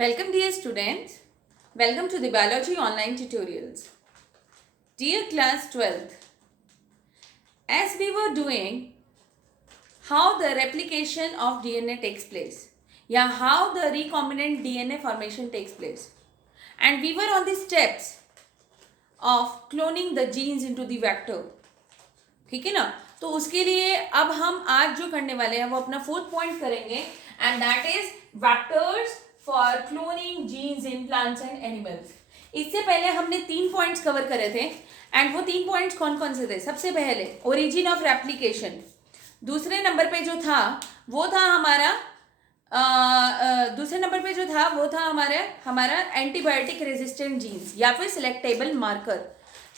Welcome dear students. Welcome to the biology online tutorials. Dear class 12th, as we were doing how the replication of DNA takes place, how the recombinant DNA formation takes place, and we were on the steps of cloning the genes into the vector. ठीक है ना? तो उसके लिए अब हम आज जो करने वाले हैं वो अपना फोर्थ पॉइंट करेंगे and that is vectors for cloning genes in plants and animals. इससे पहले हमने 3 पॉइंट्स कवर करे थे एंड वो 3 पॉइंट्स कौन कौन से थे? सबसे पहले ओरिजिन ऑफ रेप्लिकेशन. दूसरे नंबर पे जो था वो था हमारा दूसरे नंबर पे जो था वो था हमारा एंटीबायोटिक रेजिस्टेंट जीन्स या फिर सिलेक्टेबल मार्कर.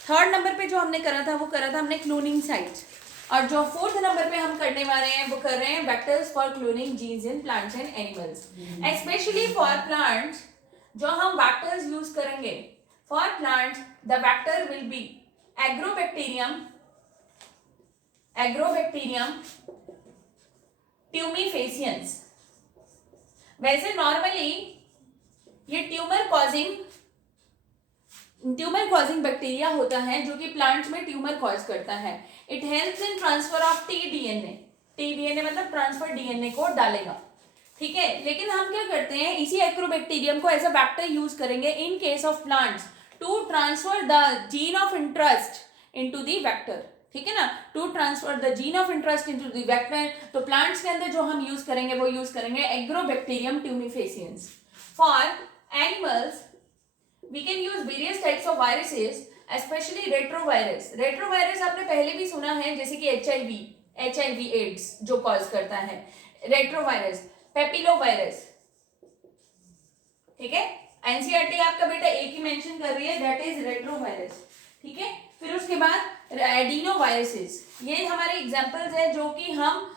थर्ड नंबर पे जो हमने करा था वो करा था हमने क्लोनिंग साइट्स. और जो फोर्थ नंबर पे हम करने वाले हैं वो कर रहे हैं vectors for cloning genes in plants and animals. Specially for plants जो हम वेक्टर्स यूज करेंगे for plants the vector will be Agrobacterium tumefaciens. वैसे नॉर्मली ये ट्यूमर कॉजिंग बैक्टीरिया होता है जो कि प्लांट्स में ट्यूमर कॉज करता है. It helps in transfer of T-DNA मतलब ट्रांसफर डीएनए को डालेगा. ठीक है, लेकिन हम क्या करते हैं इसी एक्रोबैक्टीरियम को एज अ वेक्टर यूज करेंगे in case of plants to transfer the gene of interest into the vector. ठीक है ना, to transfer the gene of interest into the vector. तो प्लांट्स के अंदर जो हम यूज करेंगे वो यूज करेंगे Agrobacterium tumefaciens. For animals we can use various types of viruses, especially retrovirus. Retrovirus आपने पहले भी सुना है जैसे कि HIV एड्स जो कॉज करता है. रेट्रोवायरस, पेपिलोवायरस. ठीक है, एनसीईआरटी आपका बेटा एक ही मेंशन कर रही है, दैट इज रेट्रोवायरस. ठीक है, फिर उसके बाद एडिनोवायरसेस. ये हमारे एग्जांपल्स हैं जो कि हम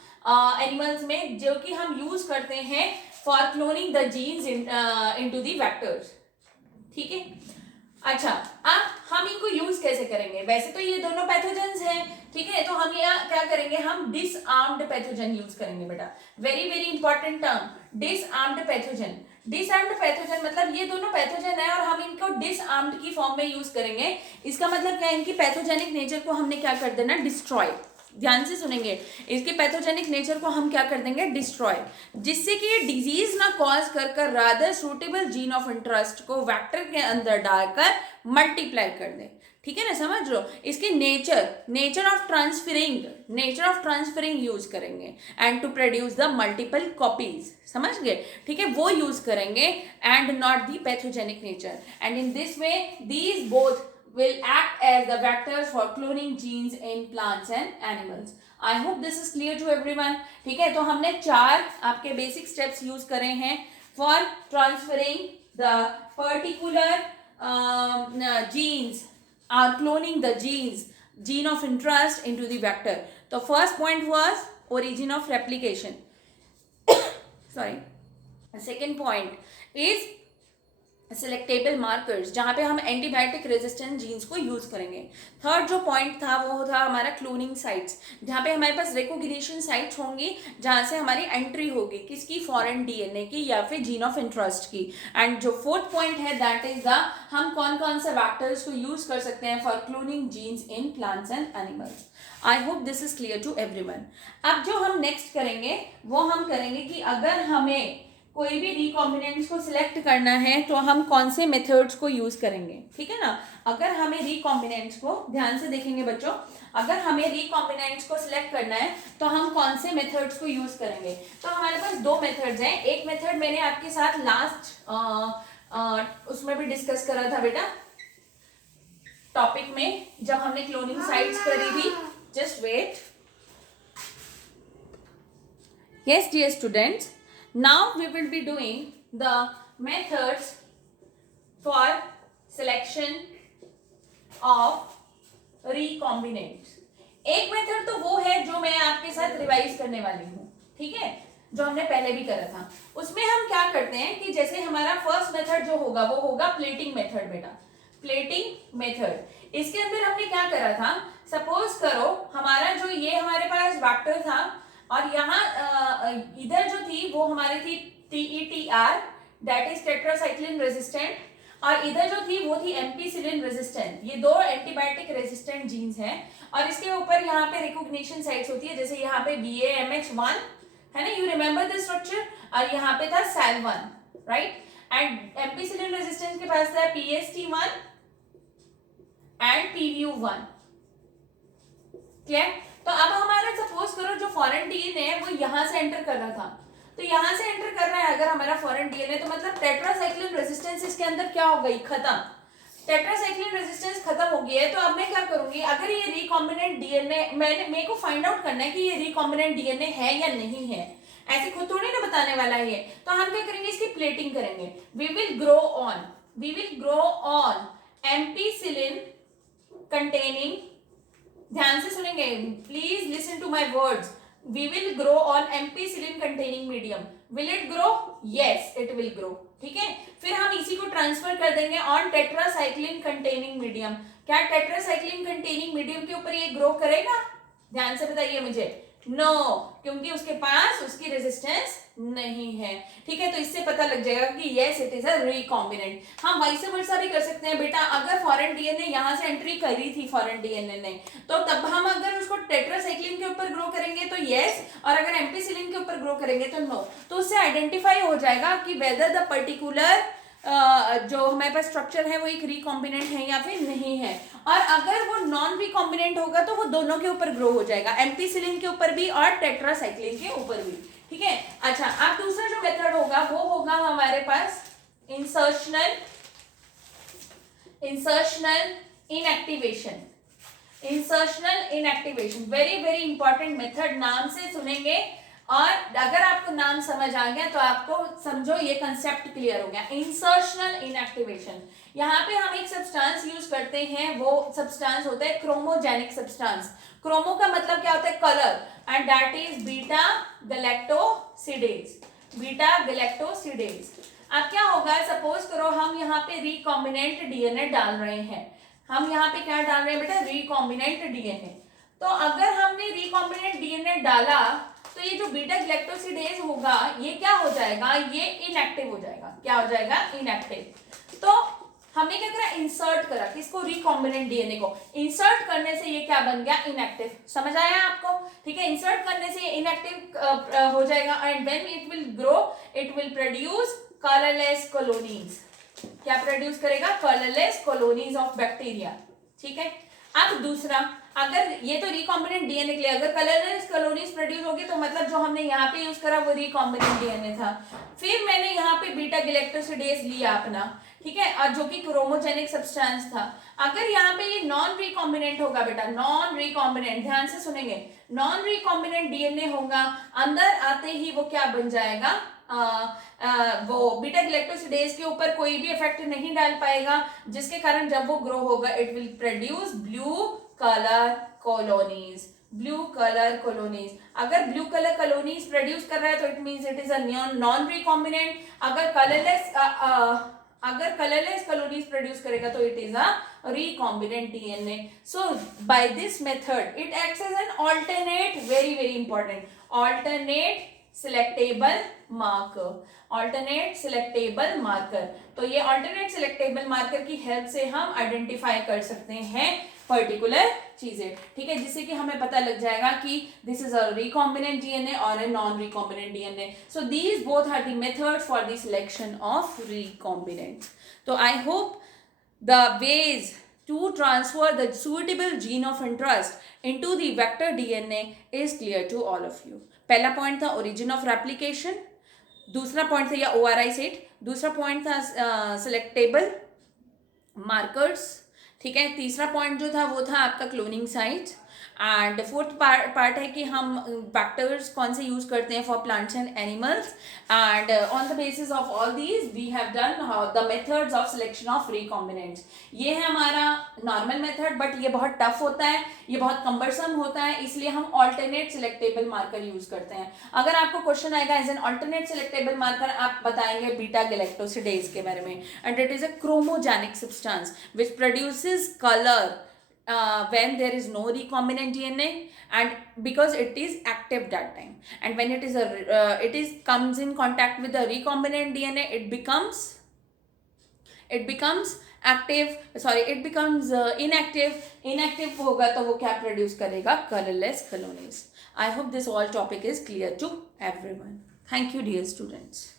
एनिमल्स में जो कि हम यूज करते हैं for cloning the genes into the vectors. ठीक है, अच्छा अब हम इनको यूज कैसे करेंगे? वैसे तो ये दोनों पैथोजेंस हैं. ठीक है, तो हम यहाँ क्या करेंगे, हम डिसआर्म्ड पैथोजन यूज करेंगे बेटा. Very very important term, disarmed pathogen. Disarmed pathogen मतलब ये दोनों पैथोजन है और हम इनको डिसआर्म्ड की फॉर्म में यूज करेंगे. इसका मतलब क्या है, इनकी पैथोजेनिक नेचर को हमने क्या कर देना, डिस्ट्रॉय. ध्यान से सुनेंगे, इसके पैथोजेनिक नेचर को हम क्या कर देंगे, डिस्ट्रॉय, जिससे कि ये डिजीज ना कॉज कर rather suitable gene of interest को वेक्टर के अंदर डालकर मल्टीप्लाई कर दें. ठीक है ना, समझ लो. इसके नेचर ऑफ ट्रांसफरिंग यूज करेंगे and to produce the multiple copies. समझ गए? ठीक है, वो यूज करेंगे and not the pathogenic nature. And in this way these both will act as the vectors for cloning genes in plants and animals. I hope this is clear to everyone. ठीक है, तो हमने 4 आपके basic steps use करे हैं for transferring the particular genes or cloning the gene of interest into the vector. तो first point was origin of replication. Sorry. The second point is selectable markers, जहाँ पे हम एंटीबायोटिक रेजिस्टेंट जीन्स को use करेंगे. Third जो point था वो था हमारा क्लोनिंग साइट्स, जहाँ पे हमारे पास रिकॉग्निशन साइट्स होंगी जहाँ से हमारी एंट्री होगी किसकी, फॉरेन डीएनए की या फिर जीन ऑफ इंटरेस्ट की. एंड जो फोर्थ पॉइंट है दैट इज द हम कौन कौन से वेक्टर्स को यूज कर सकते हैं for cloning genes in plants and animals. I hope this is clear to everyone. अब जो हम नेक्स्ट करेंगे वो हम करेंगे कि अगर हमें कोई भी रिकॉम्बिनेंट्स को सिलेक्ट करना है तो हम कौन से मेथड्स को यूज करेंगे. ठीक है ना, अगर हमें रिकॉम्बिनेंट्स को ध्यान से देखेंगे बच्चों, अगर हमें रिकॉम्बिनेंट्स को सिलेक्ट करना है तो हम कौन से मेथड्स को यूज करेंगे. तो हमारे पास 2 मेथड्स हैं. एक मेथड मैंने आपके साथ लास्ट उसमें भी डिस्कस करा था बेटा, टॉपिक में जब हमने क्लोनिंग साइट्स करी थी. Just wait. Yes dear students, now we will be doing the methods for selection of recombinants. एक मेथड तो वो है जो मैं आपके साथ रिवाइज करने वाली हूँ. ठीक है, जो हमने पहले भी करा था. उसमें हम क्या करते हैं कि जैसे हमारा फर्स्ट मेथड जो होगा वो होगा प्लेटिंग मेथड बेटा. प्लेटिंग मेथड, इसके अंदर हमने क्या करा था, सपोज करो हमारा जो ये हमारे पास वेक्टर था और यहाँ इधर जो थी वो हमारी थी TETR that is tetracycline resistant, और इधर जो थी वो थी एम्पीसिलिन रेजिस्टेंट। ये दो एंटीबायोटिक रेजिस्टेंट जीन्स हैं, और इसके ऊपर यहाँ पे रिकॉग्निशन साइट्स होती है, जैसे यहाँ पे BAMH1 है ना, यू रिमेंबर दिस स्ट्रक्चर, और यहाँ पे था SAL1, right. And ampicillin resistance के पास था PST1 एंड PVU1, क्लियर। तो अब हमारा सपोज करो जो फॉरेन डीएनए है वो यहाँ से एंटर कर रहा था, तो यहाँ से एंटर कर रहा है अगर हमारा फॉरेन डीएनए, तो मतलब टेट्रासाइक्लिन रेजिस्टेंस इसके अंदर क्या हो गई, खत्म। टेट्रासाइक्लिन रेजिस्टेंस खत्म हो गई है, तो अब मैं क्या करूंगी, अगर ये रिकॉम्बिनेंट डीएनए मेरे को फाइंड आउट करना है कि ये रिकॉम्बिनेंट डीएनए है या नहीं है, ऐसे खुद थोड़ी ना बताने वाला है ये, तो हम क्या करेंगे, इसकी प्लेटिंग करेंगे। We will grow on ampicillin containing, ध्यान से सुनेंगे, please listen to my words, we will grow on ampicillin containing medium. Will it grow, yes it will grow, ठीक है। फिर हम इसी को ट्रांसफर कर देंगे ऑन टेट्रासाइक्लिन कंटेनिंग मीडियम। क्या टेट्रासाइक्लिन कंटेनिंग मीडियम के ऊपर ये ग्रो करेगा, ध्यान से बताइए मुझे, नो, क्योंकि उसके पास उसकी रेजिस्टेंस नहीं है, ठीक है। तो इससे पता लग जाएगा कि yes it is a recombinant. हम वाइस वर्सा भी कर सकते हैं बेटा, अगर फॉरेन डीएनए यहाँ से एंट्री करी थी फॉरेन डीएनए ने, तो तब हम अगर उसको टेट्रासाइक्लिन के ऊपर ग्रो करेंगे तो यस, और अगर एम्पीसिलिन के ऊपर ग्रो करेंगे तो नो। तो उससे आइडेंटिफाई हो जाएगा कि वेदर द पर्टिकुलर जो हमारे पास स्ट्रक्चर है वो एक रिकॉम्बिनेंट है या फिर नहीं है। और अगर वो नॉन रिकॉम्बिनेंट होगा तो वो दोनों के ऊपर ग्रो हो जाएगा, एम्पीसिलिन के ऊपर भी और टेट्रासाइक्लिन के ऊपर भी, ठीक है। अच्छा, अब दूसरा जो मेथड होगा वो होगा हमारे पास insertional inactivation. Insertional inactivation very very important method, नाम से सुनेंगे, और अगर आपको नाम समझ आ गया तो आपको समझो ये कंसेप्ट क्लियर हो गया। इंसर्शनल इनएक्टिवेशन, यहाँ पे हम एक सब्सटेंस यूज करते हैं, वो सब्सटेंस होता है क्रोमोजेनिक सब्सटेंस। क्रोमो का मतलब क्या होता है, colour, and that is beta galactosidase, beta galactosidase. अब क्या होगा, सपोज करो हम यहाँ पे रिकॉम्बिनेंट डीएनए डाल रहे हैं, हम यहाँ पे क्या डाल रहे हैं बेटा, रिकॉम्बिनेंट डीएनए। तो अगर हमने रिकॉम्बिनेंट डीएनए डाला तो ये जो बीटा गैलेक्टोसिडेज होगा ये क्या हो जाएगा, ये इनएक्टिव हो जाएगा। क्या हो जाएगा, इनएक्टिव। तो हमने क्या करा, इंसर्ट करा किसको, रिकॉम्बिनेंट डीएनए को। इंसर्ट करने से ये क्या बन गया, इनएक्टिव। समझ आया आपको, ठीक है। इंसर्ट करने से ये इनएक्टिव हो जाएगा, and when it will grow it will produce colourless colonies. क्या प्रोड्यूस करेगा, कलरलेस कॉलोनीज ऑफ बैक्टीरिया, ठीक है। अब दूसरा, अगर ये तो रिकॉम्बिनेंट डीएनए के लिए अगर कलरलेस कॉलोनीज प्रोड्यूस होगी तो मतलब जो हमने यहाँ पे यूज करा वो रिकॉम्बिनेंट डीएनए था। फिर मैंने यहाँ पे बीटा गैलेक्टोसिडेज लिया अपना, ठीक है, और जो कि क्रोमोजेनिक सब्सटेंस था। अगर यहाँ पे ये नॉन रिकॉम्बिनेंट होगा बेटा, नॉन रिकॉम्बिनेंट, ध्यान से सुनेंगे, नॉन रिकॉम्बिनेंट डीएनए होगा, अंदर आते ही वो क्या बन जाएगा, वो बीटा गैलेक्टोसिडेज के ऊपर कोई भी इफेक्ट नहीं डाल पाएगा, जिसके कारण जब वो ग्रो होगा it will produce blue colour colonies. Blue colour colonies, अगर ब्लू कलर कॉलोनीज प्रोड्यूस कर रहा है तो it means it is a non recombinant. अगर कलरलेस कॉलोनीज प्रोड्यूस करेगा तो it is a recombinant DNA. So by this method it acts as an alternate, very very important, alternate selectable marker, alternate selectable marker। तो ये alternate selectable marker की help से हम identify कर सकते हैं पर्टिकुलर चीजें, ठीक है, जिससे कि हमें पता लग जाएगा कि this is a recombinant DNA और a non recombinant DNA. So these both are the methods for the selection of recombinant. तो I hope the ways to transfer the suitable gene of interest into the vector DNA is clear to all of you. पहला point था origin of replication, दूसरा point था या ORI set, दूसरा point था selectable markers, ठीक है, तीसरा पॉइंट जो था वो था आपका cloning site, and fourth part है कि हम वेक्टर्स कौन से यूज करते हैं for plants and animals, and on the basis of all these we have done the methods of selection of recombinants. ये है हमारा नॉर्मल मेथड, बट ये बहुत टफ होता है, ये बहुत कम्बरसम होता है, इसलिए हम ऑल्टरनेट सिलेक्टेबल मार्कर यूज करते हैं। अगर आपको क्वेश्चन आएगा as an alternate selectable marker, आप बताएंगे बीटा गैलेक्टोसिडेज के बारे में, and it is a chromogenic substance which produces colour when there is no recombinant DNA, and because it is active that time, and when it is comes in contact with the recombinant DNA, it becomes active, sorry, it becomes inactive होगा तो वो क्या produce करेगा, colourless colonies. I hope this all topic is clear to everyone. Thank you, dear students.